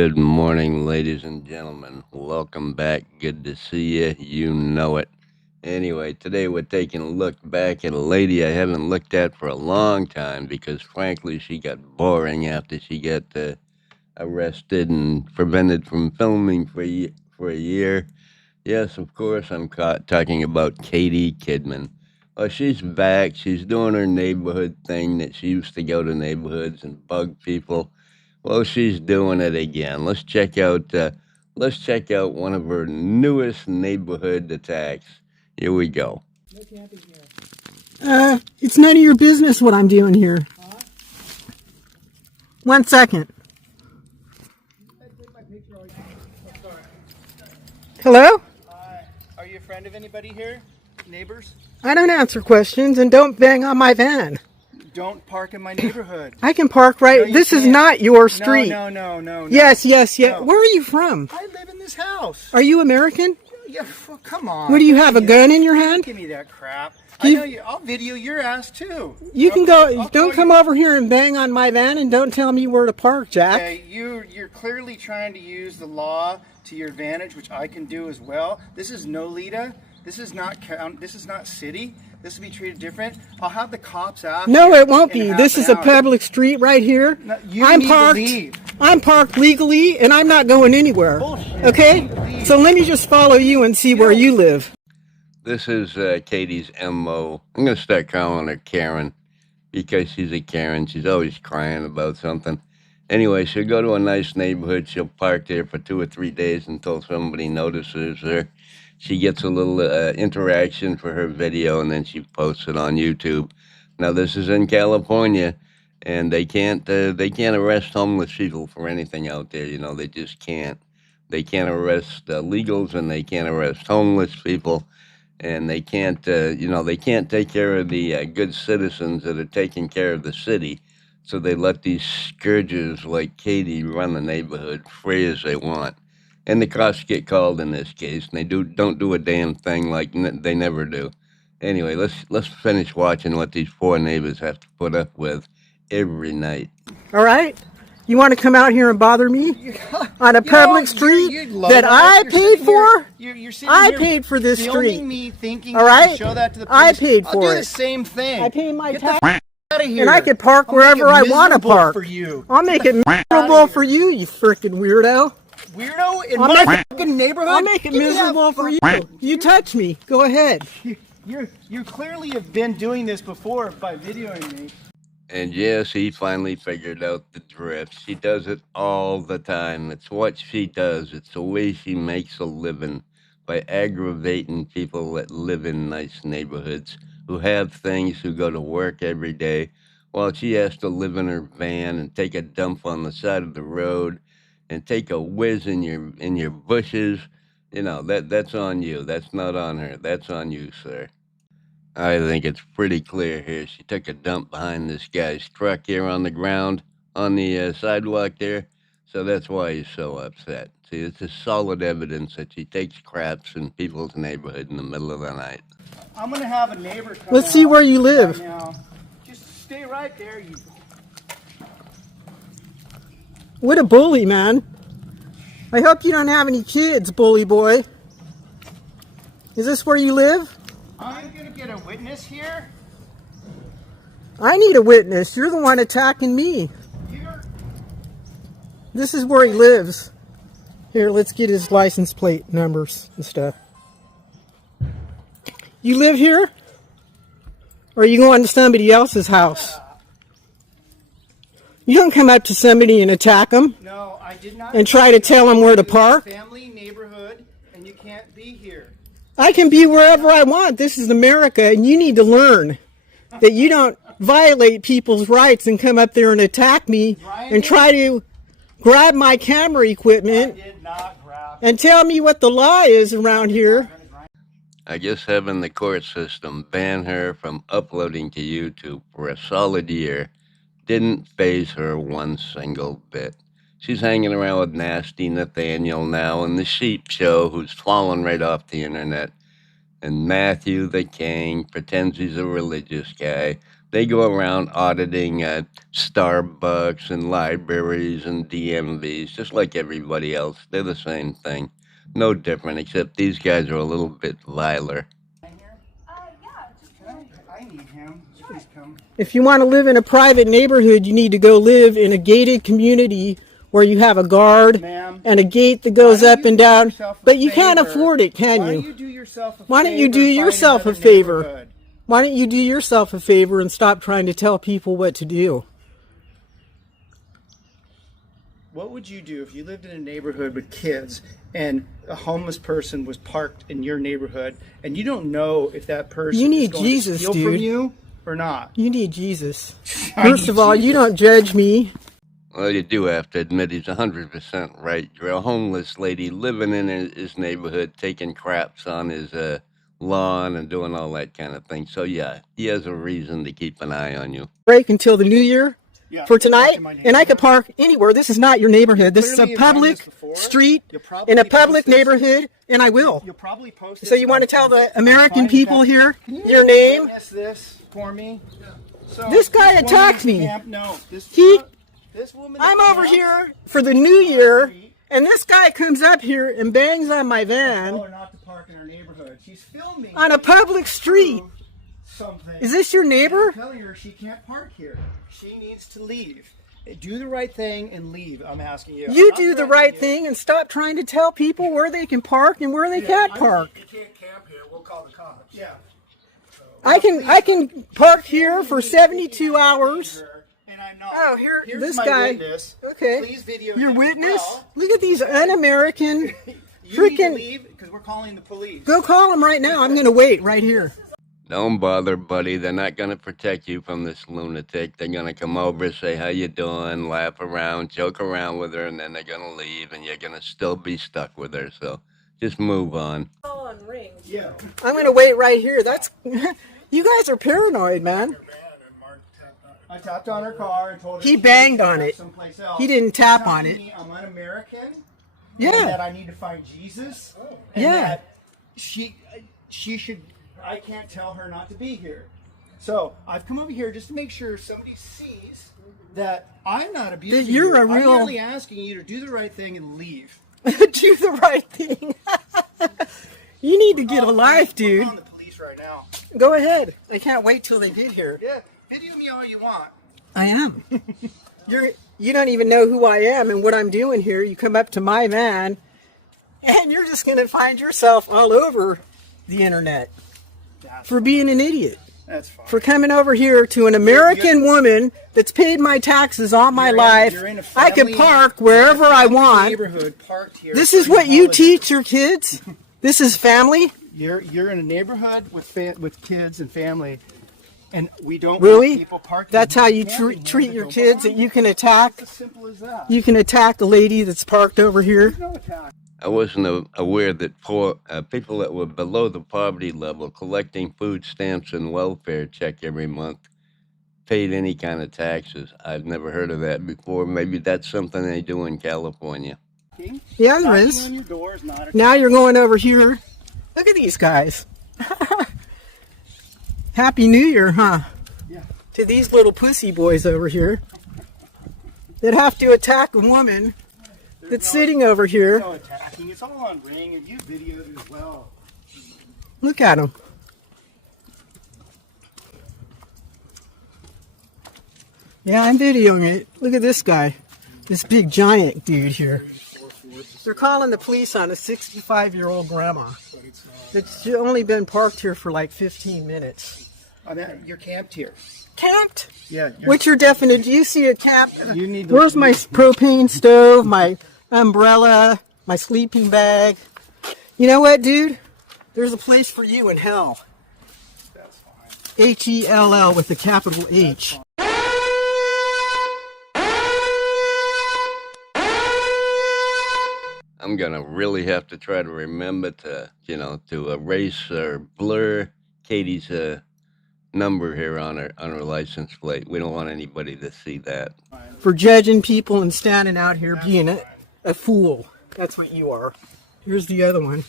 Good morning, ladies and gentlemen. Welcome back. Good to see you. You know it. Anyway, today we're taking a look back at a lady I haven't looked at for a long time because, frankly, she got boring after she got arrested and prevented from filming for a year. Yes, of course, I'm talking about Katie Kidman. Well, she's back. She's doing her neighborhood thing that she used to go to neighborhoods and bug people. Well, she's doing it again. Let's check out one of her newest neighborhood attacks. Here we go. It's none of your business what I'm doing here. 1 second. Hello? Are you a friend of anybody here? Neighbors? I don't answer questions and don't bang on my van. Don't park in my neighborhood. I can park right. No, this can't. is not your street. No. Yes. No. Where are you from? I live in this house. Are you American? Yeah, come on. What do you have, a gun in your hand? Give me that crap. I know you. I'll video your ass too. You can go. Don't come over here and bang on my van and don't tell me where to park, Jack. Okay, you're clearly trying to use the law to your advantage, which I can do as well. This is Nolita. This is not city. This will be treated different. I'll have the cops out. No, it won't be. This is a public street right here. No, I'm parked. I'm parked legally, and I'm not going anywhere. Bullshit. Okay? So let me just follow you and see where you live. This is Katie's MO. I'm going to start calling her Karen because she's a Karen. She's always crying about something. Anyway, she'll go to a nice neighborhood. She'll park there for 2 or 3 days until somebody notices her. She gets a little interaction for her video, and then she posts it on YouTube. Now, this is in California, and they can't arrest homeless people for anything out there. You know, they just can't. They can't arrest illegals, and they can't arrest homeless people, and they can't. They can't take care of the good citizens that are taking care of the city. So they let these scourges like Katie run the neighborhood free as they want. And the cops get called in this case, and they don't do a damn thing like they never do. Anyway, let's finish watching what these poor neighbors have to put up with every night. All right? You want to come out here and bother me on a public street that I paid for? I paid for this street. Me thinking all right? show that to the I police. paid for I'll do it. the same thing. I pay my Get tax. Out of here. And I can park wherever I want to park. For you. I'll make it miserable for you, you freaking weirdo. Weirdo in my fucking neighborhood. I'll make it miserable for you. You touch me. Go ahead. You clearly have been doing this before by videoing me. And yes, he finally figured out the drift. She does it all the time. It's what she does. It's the way she makes a living, by aggravating people that live in nice neighborhoods, who have things, who go to work every day, while she has to live in her van and take a dump on the side of the road and take a whiz in your bushes. You know, that's on you. That's not on her. That's on you, sir. I think it's pretty clear here. She took a dump behind this guy's truck here on the ground, on the sidewalk there. So that's why he's so upset. See, it's just solid evidence that she takes craps in people's neighborhood in the middle of the night. I'm going to have a neighbor come Let's see where you live. Right now. Just stay right there, you. What a bully, man. I hope you don't have any kids, bully boy. Is this where you live? I'm going to get a witness here. I need a witness. You're the one attacking me. This is where he lives. Here, let's get his license plate numbers and stuff. You live here? Or are you going to somebody else's house? You don't come up to somebody and attack them. No, I did not. And try to tell them where to park. Family neighborhood, and you can't be here. I can be wherever I want. This is America, and you need to learn that you don't violate people's rights and come up there and attack me and try to grab my camera equipment and tell me what the law is around here. I guess having the court system ban her from uploading to YouTube for a solid year didn't faze her one single bit. She's hanging around with Nasty Nathaniel now and the Sheep Show, who's fallen right off the internet. And Matthew the King pretends he's a religious guy. They go around auditing Starbucks and libraries and DMVs, just like everybody else. They're the same thing. No different, except these guys are a little bit viler. I need him. Please come. If you want to live in a private neighborhood, you need to go live in a gated community where you have a guard and a gate that goes up and down. But you can't afford it, can Why you? don't you do yourself a Why don't you favor do and find yourself a another favor? neighborhood? Why don't you do yourself a favor and stop trying to tell people what to do? What would you do if you lived in a neighborhood with kids and a homeless person was parked in your neighborhood and you don't know if that person You need is going Jesus, to steal from dude. you or not? You need Jesus. I First need of all, you Jesus. don't judge me. Well, you do have to admit he's 100% right. You're a homeless lady living in his neighborhood, taking craps on his lawn and doing all that kind of thing. So, yeah, he has a reason to keep an eye on you. Break until the new year Yeah, for you park tonight, in my and I could neighborhood. park anywhere. This is not your neighborhood. This is a Clearly have done public this before. street You'll probably in a post public this. neighborhood, and I will. You'll probably post So you want to tell the American people here Can you your name? witness this for me? So This guy woman attacked is me. camp- No, this woman. I'm is over camped. here for the new year, and this guy comes up here and bangs on my Tell van her not to park in our neighborhood. She's filming on a public street. something. Is this your neighbor? I'm telling her she can't park here. She needs to leave. Do the right thing and leave. I'm asking you. You I'm do not the threatening right you. thing and stop trying to tell people where they can park and where they can't park. You can't camp here. We'll call the cops. Yeah. I can park here for 72 hours. And I'm not. Oh, Here's this my guy. witness. Okay. Please video Your him as witness? well. Look at these un-American. You need to Freaking- leave because we're calling the police. Go call him right now. I'm going to wait right here. Don't bother, buddy. They're not going to protect you from this lunatic. They're going to come over, say, how you doing, laugh around, joke around with her, and then they're going to leave, and you're going to still be stuck with her. So just move on. Yeah. I'm going to wait right here. That's you guys are paranoid, man. I tapped on her car and told her He she banged needs to on park it. someplace else. He didn't tap Telling on it. me I'm un-American. And Yeah. that I need to find Jesus. And Yeah. that she should. I can't tell her not to be here. So I've come over here just to make sure somebody sees that I'm not abusing That you're you. a real- I'm merely asking you to do the right thing and leave. Do the right thing. You need to get a life, I'm dude. calling the police right now. Go ahead. I can't wait till they get here. Yeah, video me all you want. I am. You don't even know who I am and what I'm doing here. You come up to my van, and you're just going to find yourself all over the internet for being an idiot. That's fine. For coming over here to an American woman that's paid my taxes all my life. You're in a I can family- park wherever I want. Neighborhood parked here. This is what you teach your kids? This is family? You're in a neighborhood with kids and family, and we don't Really? want people parking. That's how you camping here treat that your don't kids, belong that you can attack? here. It's as simple as that. You can attack a lady that's parked over here? No attack. I wasn't aware that poor people that were below the poverty level, collecting food stamps and welfare check every month, paid any kind of taxes. I've never heard of that before. Maybe that's something they do in California. Yeah, there Knocking is. on your door is not a Now you're going over here. Look at these guys. Happy New Year, huh? Yeah. To these little pussy boys over here that have to attack a woman that's sitting over here. no attacking. It's all on Ring, and you videoed it as well. Look at them. Yeah, I'm videoing it. Look at this guy. This big giant dude here. They're calling the police on a 65-year-old grandma that's only been parked here for like 15 minutes. I mean, you're camped here. Camped? Yeah. What's your definition? Do you see a camp? You need to- Where's my propane stove, my umbrella, my sleeping bag? You know what, dude? There's a place for you in hell. That's fine. H-E-L-L with a capital H. I'm gonna really have to try to remember to, to erase or blur Katie's number here on her license plate. We don't want anybody to see that. For judging people and standing out here being a fool. That's what you are. Here's the other one.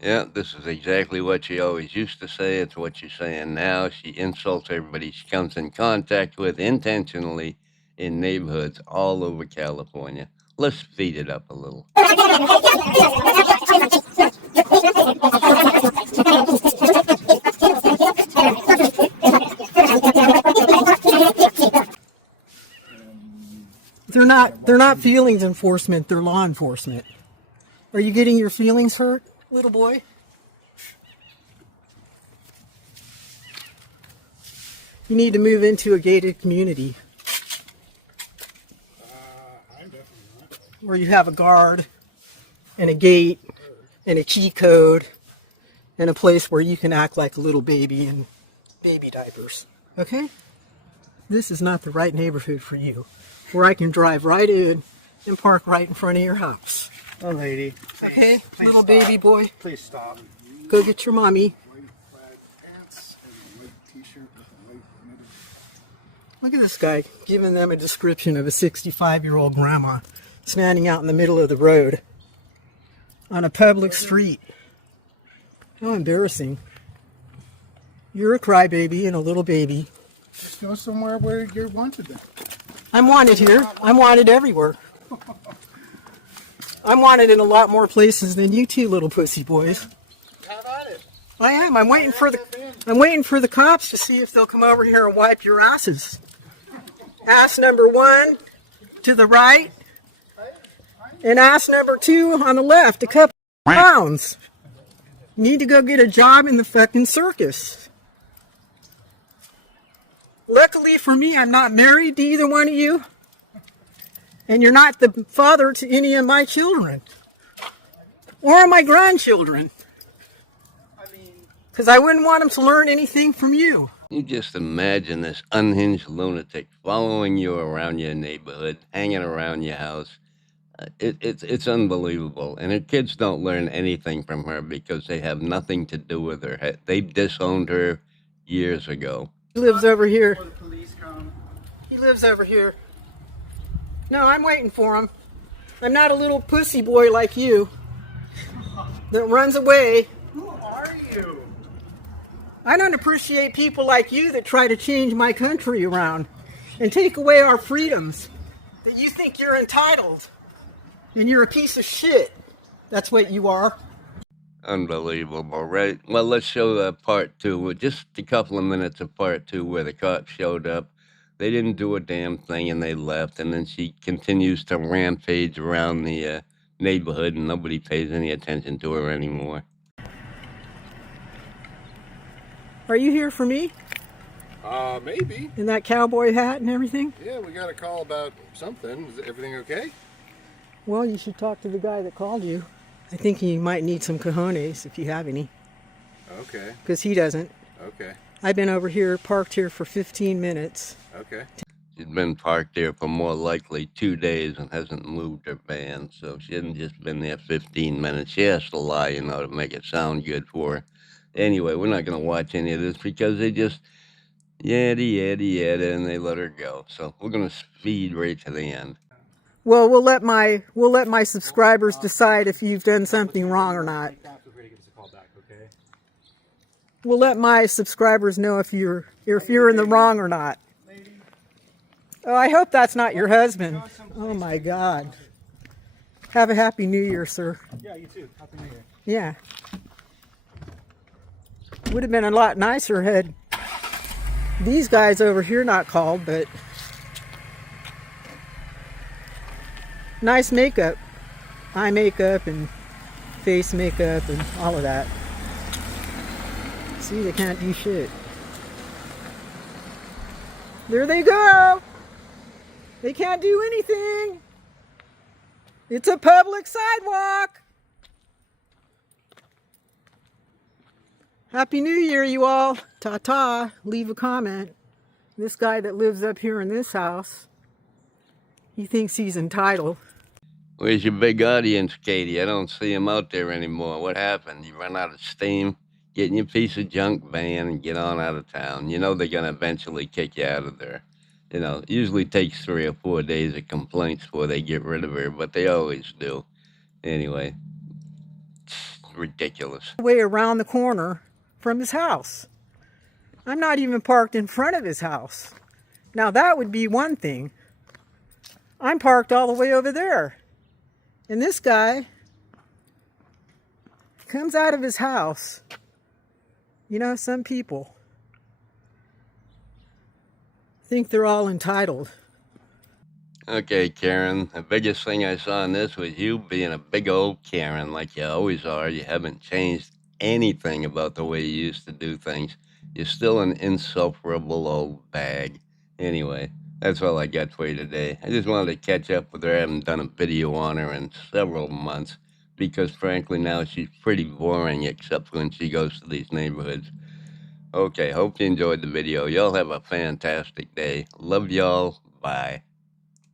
Yeah, this is exactly what she always used to say. It's what she's saying now. She insults everybody she comes in contact with intentionally in neighborhoods all over California. Let's speed it up a little. They're not feelings enforcement, they're law enforcement. Are you getting your feelings hurt, little boy? You need to move into a gated community. I'm definitely not. Where you have a guard and a gate and a key code and a place where you can act like a little baby in baby diapers. Okay? This is not the right neighborhood for you. Where I can drive right in and park right in front of your house. Oh, lady. Please, Okay, please little stop. baby boy, Please stop. go get your mommy. White plaid pants and a white t-shirt with a white knitted. Look at this guy giving them a description of a 65-year-old grandma standing out in the middle of the road on a public street. How embarrassing. You're a crybaby and a little baby. Just go somewhere where you're wanted then. I'm wanted here. I'm wanted everywhere. I'm wanted in a lot more places than you two little pussy boys. Have at it. I am. I'm waiting for the cops to see if they'll come over here and wipe your asses. Ass number 1 to the right, and ass number 2 on the left. A couple pounds. You need to go get a job in the fucking circus. Luckily for me, I'm not married to either one of you, and you're not the father to any of my children or my grandchildren. Because I wouldn't want them to learn anything from you. You just imagine this unhinged lunatic following you around your neighborhood, hanging around your house. It's unbelievable. And her kids don't learn anything from her because they have nothing to do with her. They disowned her years ago. He lives over here. Before the police come. He lives over here. No, I'm waiting for him. I'm not a little pussy boy like you that runs away. Who are you? I don't appreciate people like you that try to change my country around and take away our freedoms. That you think you're entitled. And you're a piece of shit. That's what you are. Unbelievable, right? Well, let's show part 2. Just a couple of minutes of part 2 where the cops showed up. They didn't do a damn thing and they left. And then she continues to rampage around the neighborhood and nobody pays any attention to her anymore. Are you here for me? Maybe. In that cowboy hat and everything? Yeah, we got a call about something. Is everything okay? Well, you should talk to the guy that called you. I think he might need some cojones if you have any. Okay. Because he doesn't. Okay. I've been over here, parked here for 15 minutes. Okay. She's been parked there for more likely 2 days and hasn't moved her van. So she hasn't just been there 15 minutes. She has to lie, to make it sound good for her. Anyway, we're not going to watch any of this because they just yada, and they let her go. So we're going to speed right to the end. Well, we'll let my subscribers decide if you've done something wrong or not. We'll let my subscribers know if you're in the wrong or not. Oh, I hope that's not your husband. Oh my God. Have a happy New Year, sir. Yeah, you too. Happy New Year. Yeah. Would have been a lot nicer had these guys over here not called, but nice makeup. Eye makeup and face makeup and all of that. See, they can't do shit. There they go. They can't do anything. It's a public sidewalk. Happy New Year, you all. Ta-ta. Leave a comment. This guy that lives up here in this house, he thinks he's entitled. Where's your big audience, Katie? I don't see him out there anymore. What happened? You run out of steam? Get in your piece of junk van and get on out of town. You know they're going to eventually kick you out of there. It usually takes 3 or 4 days of complaints before they get rid of her, but they always do. Anyway, ridiculous. Way around the corner from his house. I'm not even parked in front of his house. Now that would be one thing. I'm parked all the way over there. And this guy comes out of his house. You know, some people think they're all entitled. Okay, Karen, the biggest thing I saw in this was you being a big old Karen like you always are. You haven't changed anything about the way you used to do things. You're still an insufferable old bag. Anyway, that's all I got for you today. I just wanted to catch up with her. I haven't done a video on her in several months because, frankly, now she's pretty boring except when she goes to these neighborhoods. Okay, hope you enjoyed the video. Y'all have a fantastic day. Love y'all. Bye.